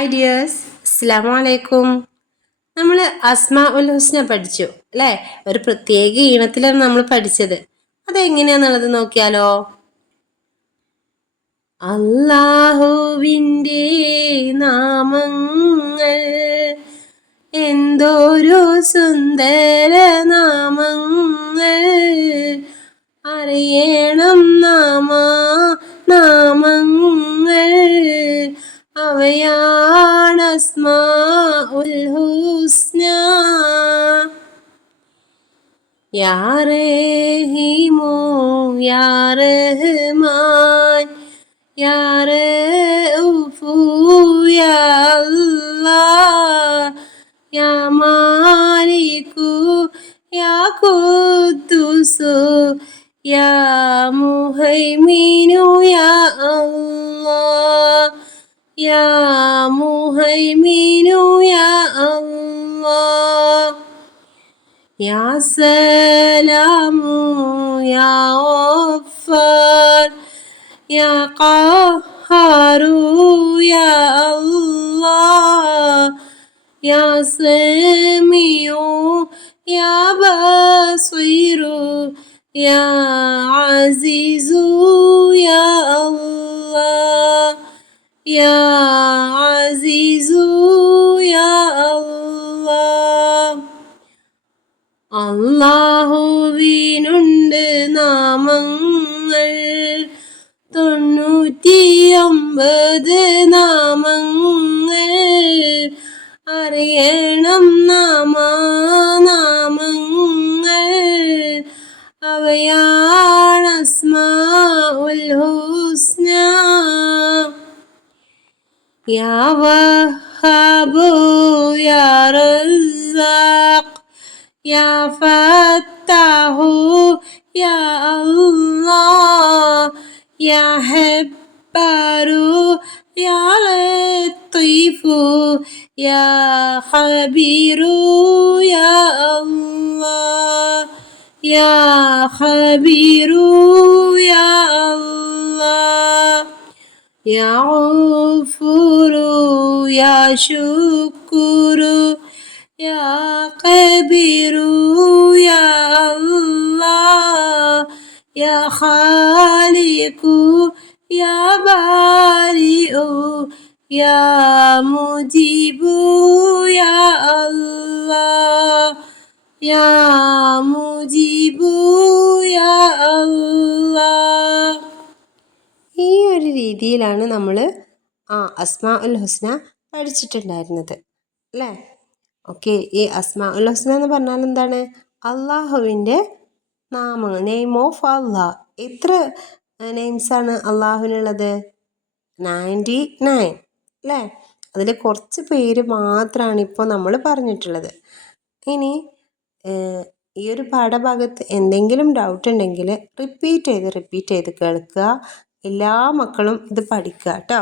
Hi dears അസ്സാം നമ്മൾ അസ്മ ഉൽ ഹുസ്ന പഠിച്ചു അല്ലേ? ഒരു പ്രത്യേക ഈണത്തിലാണ് നമ്മൾ പഠിച്ചത്. അതെങ്ങനെയാന്നുള്ളത് നോക്കിയാലോ? അല്ലാഹുവിന്റെ നാമങ്ങൾ എന്തോരോ സുന്ദര யாரு ஹீமோ யாரு மான் யாரு உஃபு யல்லா? யா மாலிகு யா குத்துசு யா முஹைமினு யா அல்லா? யா முஹைமினு யா அல்லா? يا سلام يا غفار يا قهار يا الله يا سميع يا بصير يا عزيز يا الله يا ഒമ്പത് നാമങ്ങൾ. അറിയണം നാമാനാമങ്ങൾ. അവയാണ് അസ്മാ ഉൽ ഹുസ്ന. യാ വഹാബു യാ അല്ലാഹ്. യാ بارو يا لطيف يا خبير يا الله يا خبير يا الله يا غفور يا شكور يا قبير يا الله يا خالق ഖാലിഖു বারি ও യാ মুজিবু യാ അല്ലാഹ് യാ মুজিবু യാ അല്ലാഹ് ഈ ഒരു രീതിയിലാണ് നമ്മൾ ആ അസ്മാ ഉൽ ഹുസ്ന പഠിച്ചിട്ടുണ്ടായിരുന്നത് അല്ലേ? ഓക്കെ ഈ അസ്മാ ഉൽ ഹുസ്ന എന്ന് പറഞ്ഞാൽ എന്താണ്? അള്ളാഹുവിന്റെ നാമങ്ങൾ നെയിം ഓഫ് അള്ളാഹ് എത്ര നെയിംസാണ് അള്ളാഹുവിനുള്ളത്. നയന്റി നയൻ അല്ലേ? അതിൽ കുറച്ച് പേര് മാത്രമാണ് ഇപ്പോൾ നമ്മൾ പറഞ്ഞിട്ടുള്ളത്. ഇനി ഈ ഒരു പാഠഭാഗത്ത് എന്തെങ്കിലും ഡൗട്ട് ഉണ്ടെങ്കിൽ റിപ്പീറ്റ് ചെയ്ത് റിപ്പീറ്റ് ചെയ്ത് കേൾക്കുക. എല്ലാ മക്കളും ഇത് പഠിക്കുക കേട്ടോ.